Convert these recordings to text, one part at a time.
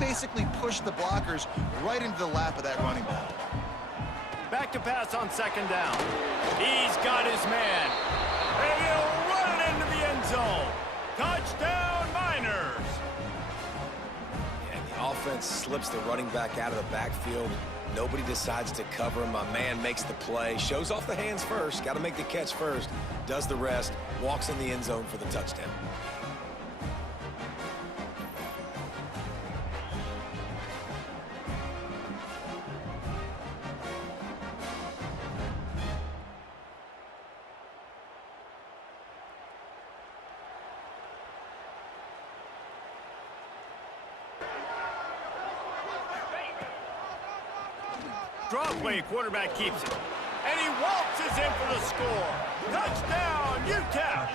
basically pushed the blockers right into the lap of that running back. Back to pass on second down. He's got his man. And he'll run it into the end zone. Touchdown, Miners. And the offense slips the running back out of the backfield. Nobody decides to cover him. My man makes the play. Shows off the hands first. Got to make the catch first. Does the rest. Walks in the end zone for the touchdown. Draw play, quarterback keeps it. And he waltzes in for the score. Touchdown, Utah!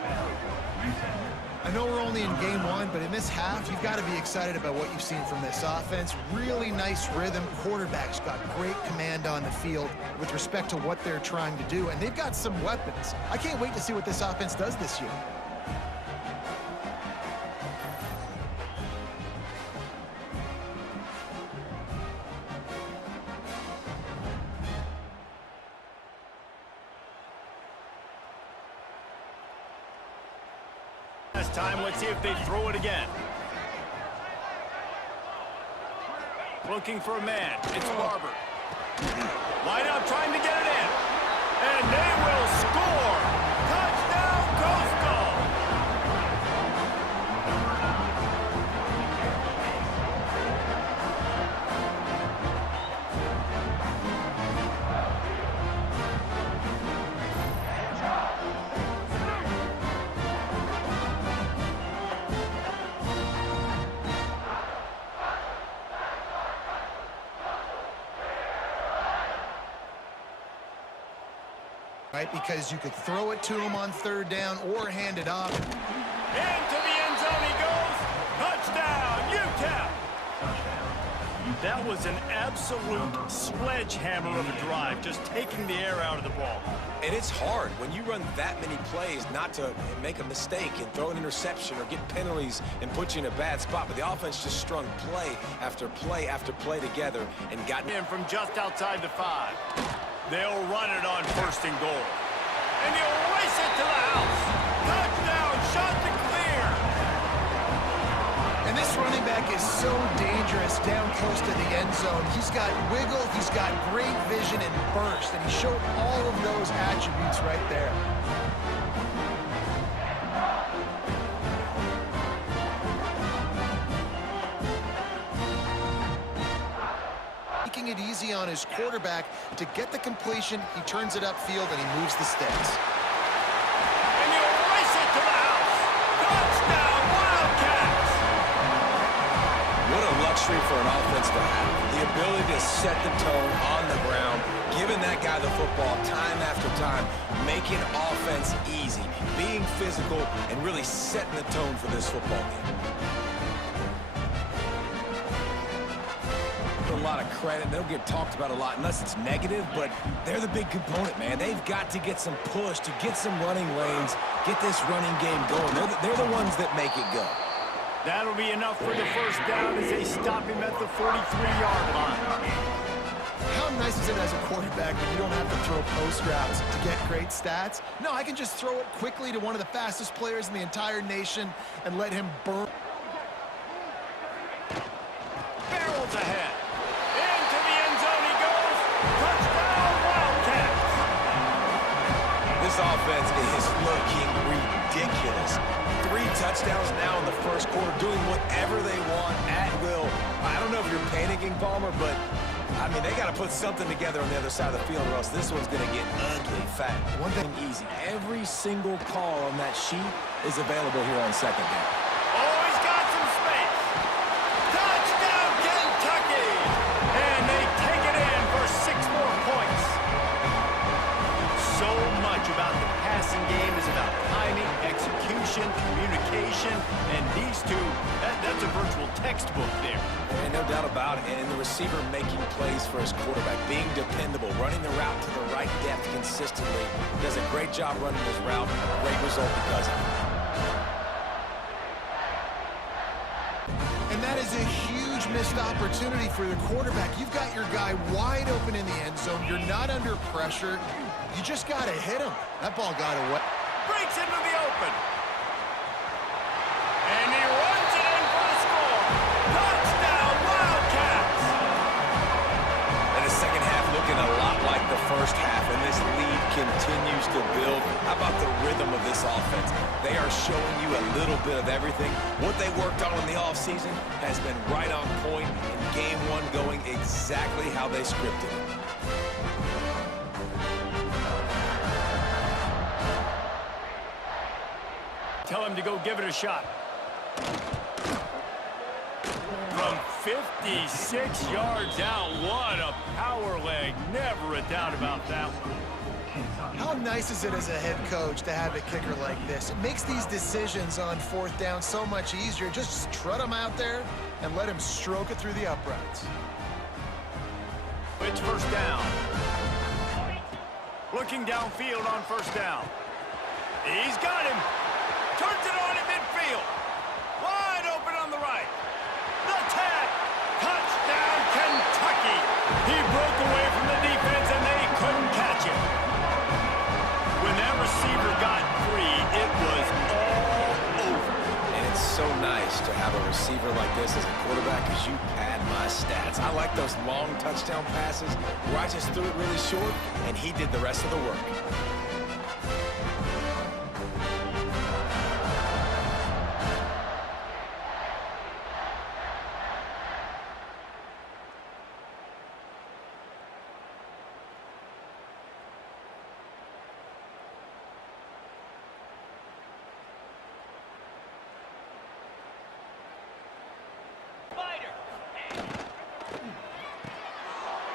I know we're only in game one, but in this half, you've got to be excited about what you've seen from this offense. Really nice rhythm. Quarterback's got great command on the field with respect to what they're trying to do, and they've got some weapons. I can't wait to see what this offense does this year. Last time, let's see if they throw it again. Looking for a man. It's Barber. Line up, trying to get it in. And they will score. Touchdown, Coastal. Right, because you could throw it to him on third down or hand it off. Into the end zone he goes. Touchdown, Utah. That was an absolute sledgehammer of a drive, just taking the air out of the ball. And it's hard when you run that many plays not to make a mistake and throw an interception or get penalties and put you in a bad spot. But the offense just strung play after play after play together and got in from just outside the 5. They'll run it on first and goal. And he'll race it to the house. Touchdown, shot to clear. And this running back is so dangerous down close to the end zone. He's got wiggle, he's got great vision and burst, and he showed all of those attributes right there. Making it easy on his quarterback to get the completion. He turns it upfield and he moves the sticks. And he'll race it to the house. Touchdown, Wildcats! What a luxury for an offense to have. The ability to set the tone on the ground, giving that guy the football time after time, making offense easy, being physical, and really setting the tone for this football game. A lot of credit. They'll get talked about a lot unless it's negative, but they're the big component, man. They've got to get some push, to get some running lanes, get this running game going. They're the ones that make it go. That'll be enough for the first down as they stop him at the 43-yard line. How nice is it as a quarterback when you don't have to throw post routes to get great stats? No, I can just throw it quickly to one of the fastest players in the entire nation and let him burn. Barrels ahead. Into the end zone he goes. Touchdown, Wildcats. This offense is looking ridiculous. 3 touchdowns now in the first quarter, doing whatever they want at will. I don't know if you're panicking, Palmer, but I mean, they got to put something together on the other side of the field, or else this one's going to get ugly fast. One thing easy, every single call on that sheet is available here on second down. Oh, he's got some space. Touchdown, Kentucky! And they take it in for 6 more points. So much about the passing game is about timing, execution, communication, and these two, that's a virtual textbook there. And no doubt about it. And the receiver making plays for his quarterback, being dependable, running the route to the right depth consistently. Does a great job running his route. Great result because of it. And that is a huge missed opportunity for the quarterback. You've got your guy wide open in the end zone. You're not under pressure. You just got to hit him. That ball got away. Breaks into the open. And he runs it in for the score. Touchdown, Wildcats! And the second half looking a lot like the first half, and this lead continues to build. How about the rhythm of this offense? They are showing you a little bit of everything. What they worked on in the offseason has been right on point, and game one going exactly how they scripted it. Tell him to go give it a shot. From 56 yards out, what a power leg. Never a doubt about that one. How nice is it as a head coach to have a kicker like this? It makes these decisions on fourth down so much easier. Just trot him out there and let him stroke it through the uprights. It's first down. Looking downfield on first down. He's got him. Turns it on in midfield. Wide open on the right. The tag. Touchdown, Kentucky. He broke away from the defense and they couldn't catch him. When that receiver got free, it was all over. And it's so nice to have a receiver like this as a quarterback because you pad my stats. I like those long touchdown passes where I just threw it really short and he did the rest of the work.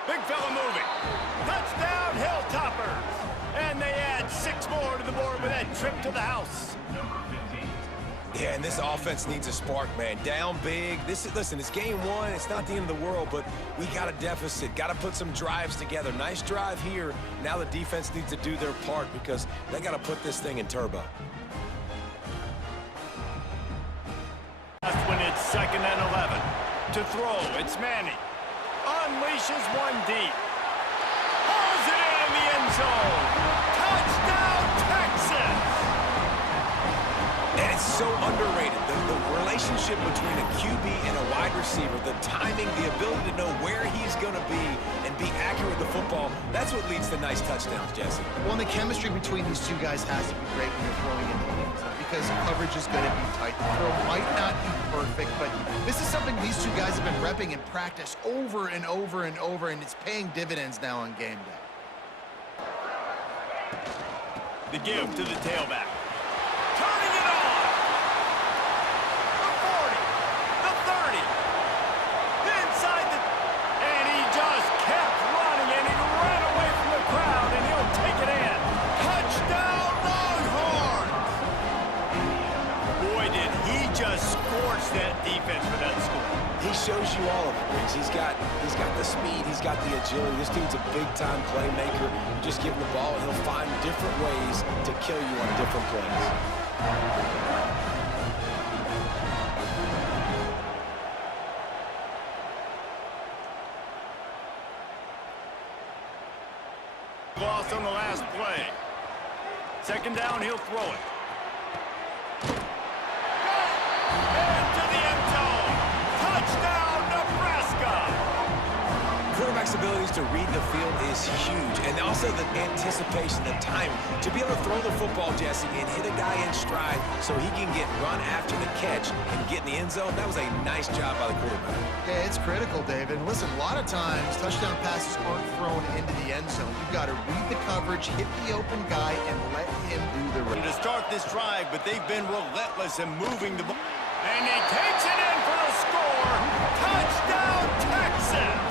Big fella moving. Touchdown, Hilltoppers. And they add 6 more to the board with that trip to the house. Yeah, and this offense needs a spark, man. Down big. Listen, it's game one. It's not the end of the world, but we got a deficit. Got to put some drives together. Nice drive here. Now the defense needs to do their part because they got to put this thing in turbo. Just when it's 2nd and 11. To throw, it's Manning. Unleashes one deep. Hauls it in the end zone. Touchdown, Texas! And it's so underrated. The relationship between a QB and a wide receiver, the timing, the ability to know where he's going to be and be accurate with the football, that's what leads to nice touchdowns, Jesse. Well, and the chemistry between these two guys has to be great when you're throwing into the end zone because coverage is going to be tight. The throw might not be perfect, but this is something these two guys have been repping in practice over and over and over, and it's paying dividends now on game day. The give to the tailback. Turning it on. The 40. The 30. Inside the... And he just kept running, and he ran away from the crowd, and he'll take it in. Touchdown, Longhorns! Boy, did he just scorch that defense for that score. He shows you all of it, Riggs. He's got the speed, he's got the agility. This dude's a big-time playmaker. You just give him the ball, and he'll find different ways to kill you on different plays. Lost on the last play. 2nd down, he'll throw it. Into the end zone. Touchdown, Nebraska. Quarterback's abilities to read the field is huge, and also the anticipation, the time to be able to throw the football, Jesse, and hit a guy in stride so he can get run after the catch and get in the end zone. That was a nice job by the quarterback. Yeah, it's critical, David. And listen, a lot of times touchdown passes aren't thrown into the end zone. You've got to read the coverage, hit the open guy, and let him do the rest. To start this drive, but they've been relentless in moving the ball. And he takes it in for the score. Touchdown, Texas!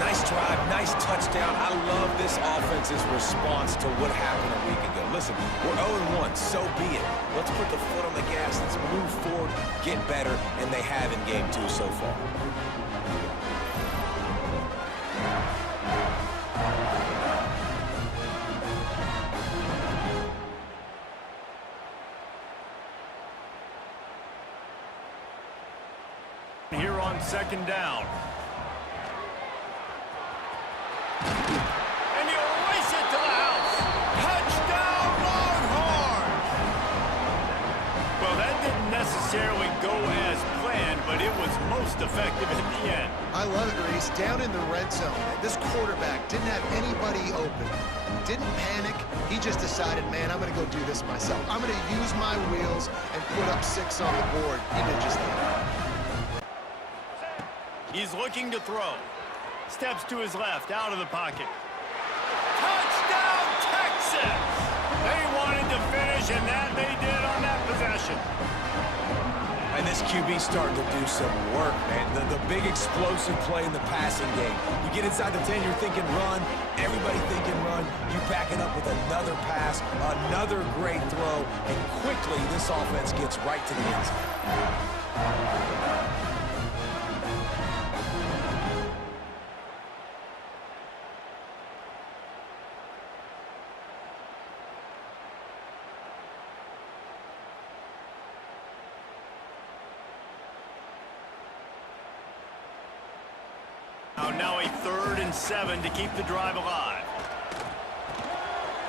Nice drive, nice touchdown. I love this offense's response to what happened a week ago. Listen, we're 0-1, so be it. Let's put the foot on the gas. Let's move forward, get better, and they have in game 2 so far. Here on second down. And he'll race it to the house. Touchdown, Longhorns! Well, that didn't necessarily go as planned, but it was most effective at the end. I love it, Reese. Down in the red zone, this quarterback didn't have anybody open. Didn't panic. He just decided, man, I'm going to go do this myself. I'm going to use my wheels and put up 6 on the board. He did just that. He's looking to throw. Steps to his left, out of the pocket. Touchdown, Texas! They wanted to finish, and that they did on that possession. And this QB's starting to do some work, man. The big explosive play in the passing game. You get inside the 10, you're thinking run. Everybody thinking run. You back it up with another pass, another great throw, and quickly this offense gets right to the end zone. Now a 3rd and 7 to keep the drive alive.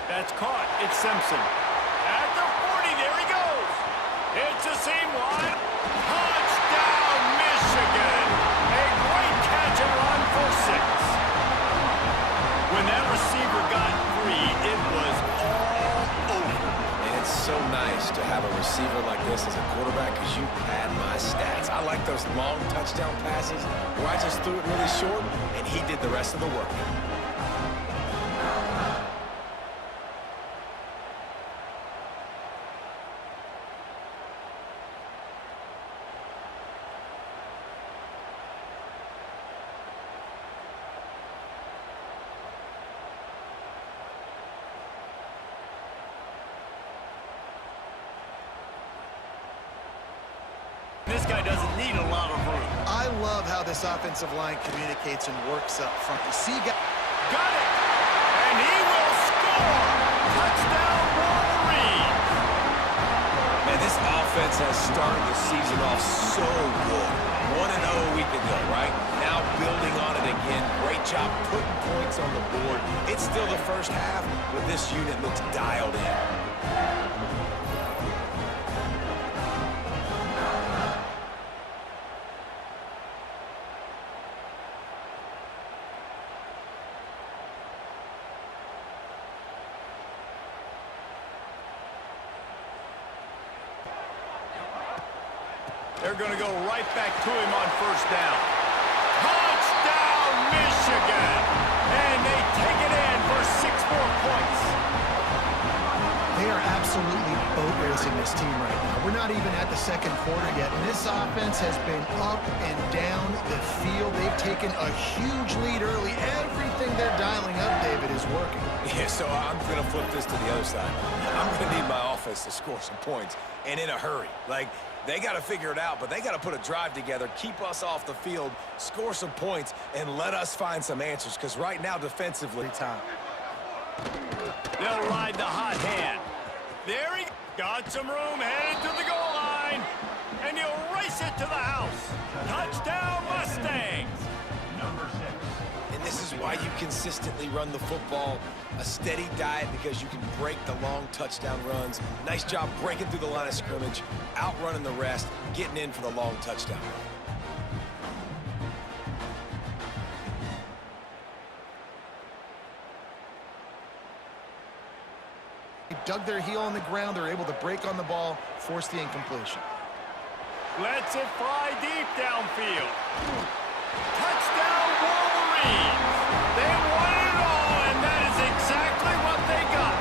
That's caught. It's Simpson. At the 40, there he goes. It's a seam wide. Touchdown, Michigan. A great catch and run for 6. When that receiver got free, it was all over. And it's so nice to have a receiver like this as a quarterback because you pad my stats. I like those long touchdown passes where I just threw it really short and he did the rest of the work. This guy doesn't need a lot of room. I love how this offensive line communicates and works up front. You see, got it! And he will score! Touchdown, Wolverine! Man, this offense has started the season off so good. 1-0 a week ago, right? Now building on it again. Great job putting points on the board. It's still the first half, but this unit looks dialed in. They're going to go right back to him on 1st down. Touchdown, Michigan! And they take it in for 6 more points. they are absolutely boat racing this team right now. We're not even at the 2nd quarter yet, and this offense has been up and down the field. They've taken a huge lead early. Everything they're dialing up, David, is working. Yeah, so I'm going to flip this to the other side. I'm going to need my offense to score some points, and in a hurry. Like, they got to figure it out, but they got to put a drive together, keep us off the field, score some points, and let us find some answers, because right now, defensively, they'll ride the hot hand. There he got some room, headed to the goal line, and he'll race it to the house. Touchdown, Mustangs! And this is why you consistently run the football, a steady diet, because you can break the long touchdown runs. Nice job breaking through the line of scrimmage, outrunning the rest, getting in for the long touchdown run. They dug their heel on the ground. They're able to break on the ball, force the incompletion. Lets it fly deep downfield. Touchdown, Wolverines! They wanted it all, and that is exactly what they got.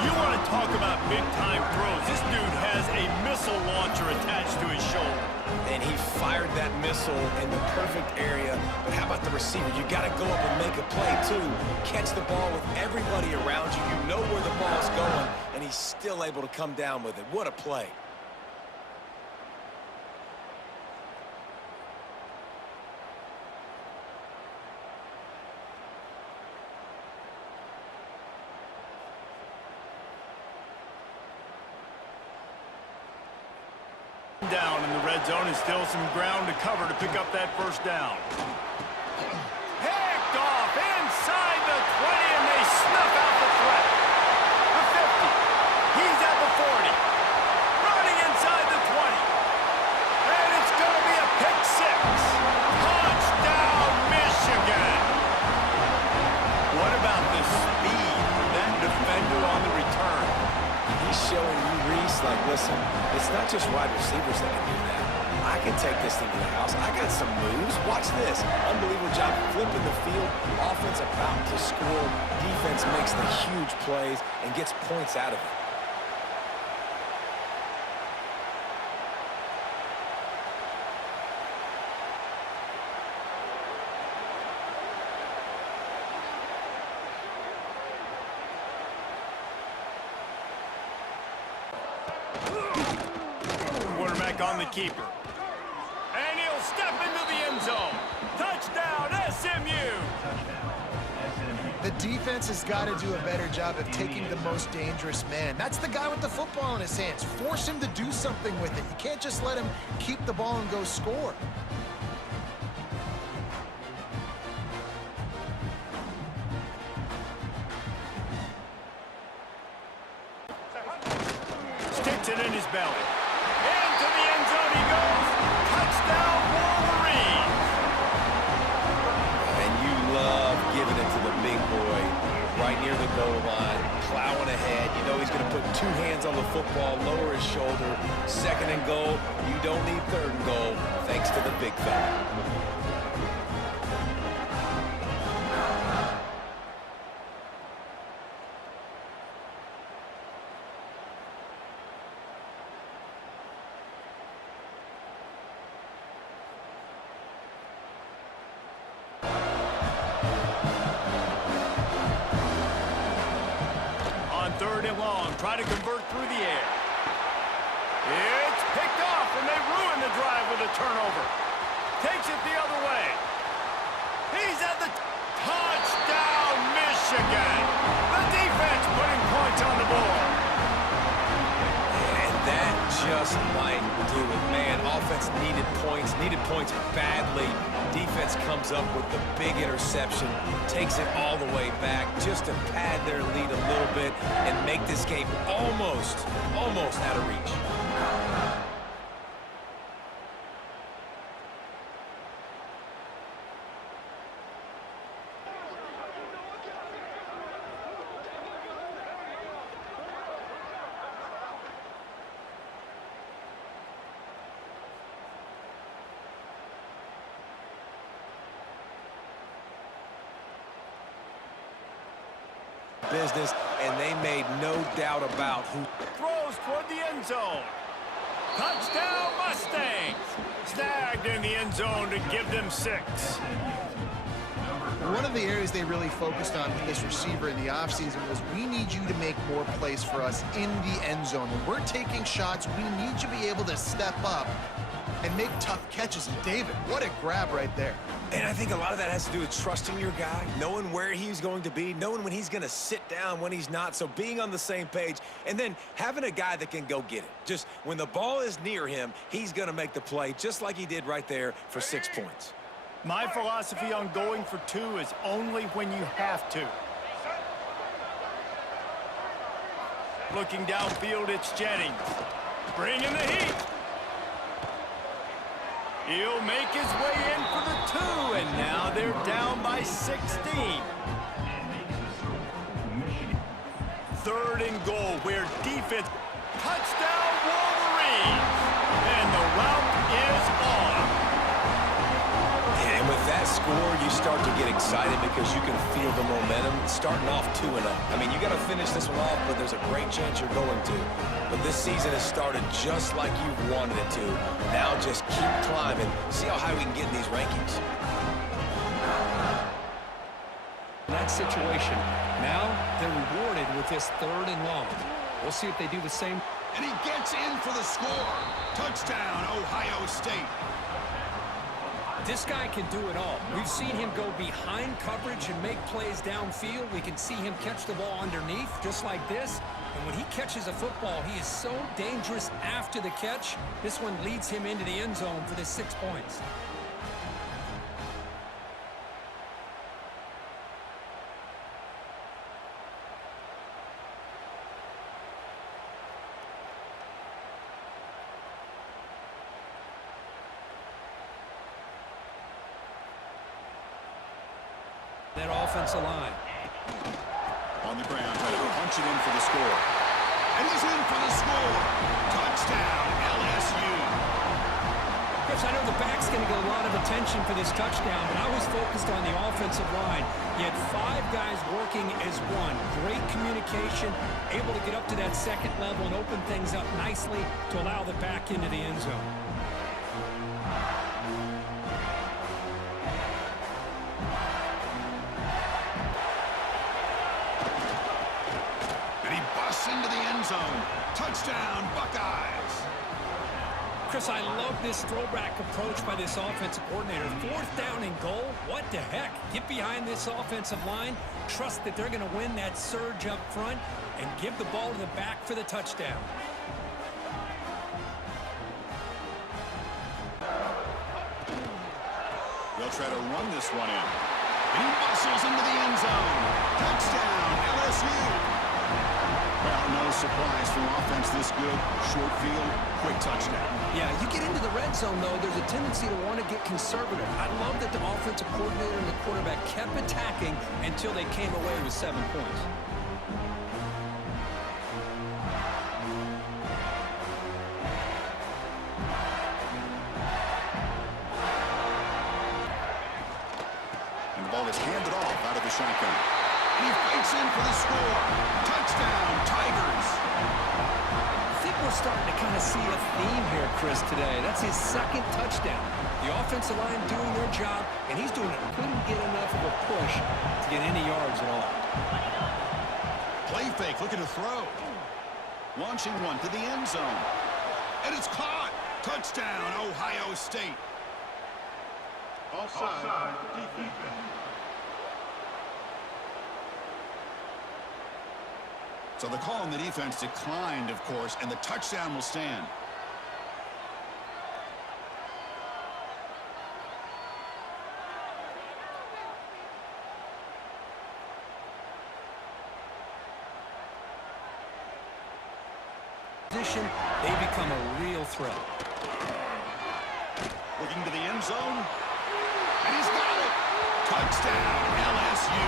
You want to talk about big-time throws. This dude has a missile launcher attached to his shoulder. And he fired that missile in the perfect area. But how about the receiver? You got to go up and make a play, too. Catch the ball with everybody around you. You know where the ball's going, and he's still able to come down with it. What a play. Down in the red zone is still some ground to cover to pick up that first down. Picked off inside the 20, and they snuff out the threat. The 50. He's at the 40. Running inside the 20. And it's going to be a pick six. Touchdown, Michigan. What about the speed of that defender on the return? He's showing you, Reese, like, listen, it's not just wide receivers that can do that. I can take this thing to the house. I got some moves. Watch this. Unbelievable job flipping the field. Offense about to score. Defense makes the huge plays and gets points out of it. Quarterback on the keeper. And he'll step into the end zone. Touchdown, SMU! The defense has got to do a better job of taking the most dangerous man. That's the guy with the football in his hands. Force him to do something with it. You can't just let him keep the ball and go score. Sticks it in his belly. Into the end zone he goes. Touchdown, Wolverines! And you love giving it to the big boy right near the goal line, plowing ahead. You know he's going to put two hands on the football, lower his shoulder. Second and goal. You don't need third and goal, thanks to the big fella. Third and long, try to convert through the air. It's picked off, and they ruin the drive with a turnover. Takes it the other way. He's at the touchdown, Michigan. The defense putting points on the board. And that just might do it. Man, offense needed points badly. Defense comes up with the big interception, takes it all the way back just to pad their lead a little bit and make this game almost out of reach. Business, and they made no doubt about who Throws toward the end zone. Touchdown, Mustangs. Snagged in the end zone to give them 6. One of the areas they really focused on with this receiver in the offseason was, we need you to make more plays for us in the end zone. When we're taking shots, we need you to be able to step up and make tough catches. And David, what a grab right there. And I think a lot of that has to do with trusting your guy, knowing where he's going to be, knowing when he's going to sit down, when he's not, so being on the same page, and then having a guy that can go get it. Just when the ball is near him, he's going to make the play, just like he did right there for 6 points. My philosophy on going for 2 is only when you have to. Looking downfield, it's Jennings. Bringing the heat. He'll make his way in for the 2, and now they're down by 16. Third and goal, where defense. Touchdown, Wolverines! And the route is on. And with that score, you start to get excited because you can feel the momentum starting off 2-0. I mean, you got to finish this one off, but there's a great chance you're going to. But this season has started just like you've wanted it to. Now just keep climbing. See how high we can get in these rankings. That situation. Now they're rewarded with this 3rd and long. We'll see if they do the same. And he gets in for the score. Touchdown, Ohio State. This guy can do it all. We've seen him go behind coverage and make plays downfield. We can see him catch the ball underneath, just like this. And when he catches a football, he is so dangerous after the catch. This one leads him into the end zone for the 6 points. That offensive line. On the ground, trying to punch it in for the score. And he's in for the score. Touchdown, LSU. Chris, I know the back's going to get a lot of attention for this touchdown, but I was focused on the offensive line. You had 5 guys working as one. Great communication, able to get up to that second level and open things up nicely to allow the back into the end zone. Into the end zone. Touchdown, Buckeyes. Chris, I love this throwback approach by this offensive coordinator. 4th down and goal. What the heck? Get behind this offensive line. Trust that they're going to win that surge up front and give the ball to the back for the touchdown. They'll try to run this one in. And he muscles into the end zone. Touchdown, LSU. Well, no surprise from offense this good. Short field, quick touchdown. Yeah, you get into the red zone, though, there's a tendency to want to get conservative. I love that the offensive coordinator and the quarterback kept attacking until they came away with 7 points. And the ball is handed off out of the shotgun. And he fights in for the score. Touchdown, Tigers. I think we're starting to kind of see a theme here, Chris, today. That's his 2nd touchdown. The offensive line doing their job, and he's doing it. Couldn't get enough of a push to get any yards at all. Play fake, looking to throw. Launching one to the end zone. And it's caught. Touchdown, Ohio State. Offside. So the call on the defense declined, of course, and the touchdown will stand. They become a real threat. Looking to the end zone. And he's got it. Touchdown, LSU.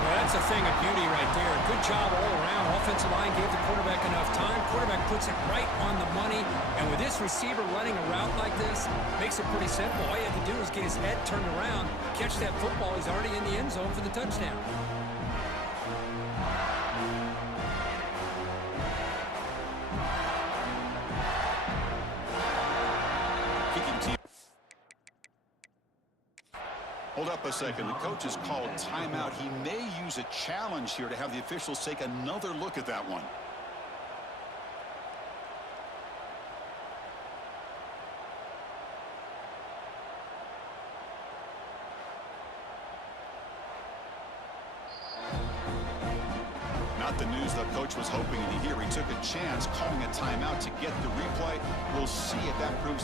Well, that's a thing of beauty right there. Good job all around. Offensive line gave the quarterback enough time. Quarterback puts it right on the money. And with this receiver running a route like this, makes it pretty simple. All you have to do is get his head turned around, catch that football. He's already in the end zone for the touchdown. Hold up a second. The coach has called timeout. He may use a challenge here to have the officials take another look at that one. Not the news the coach was hoping to hear. He took a chance calling a timeout to get the replay. We'll see if that proves to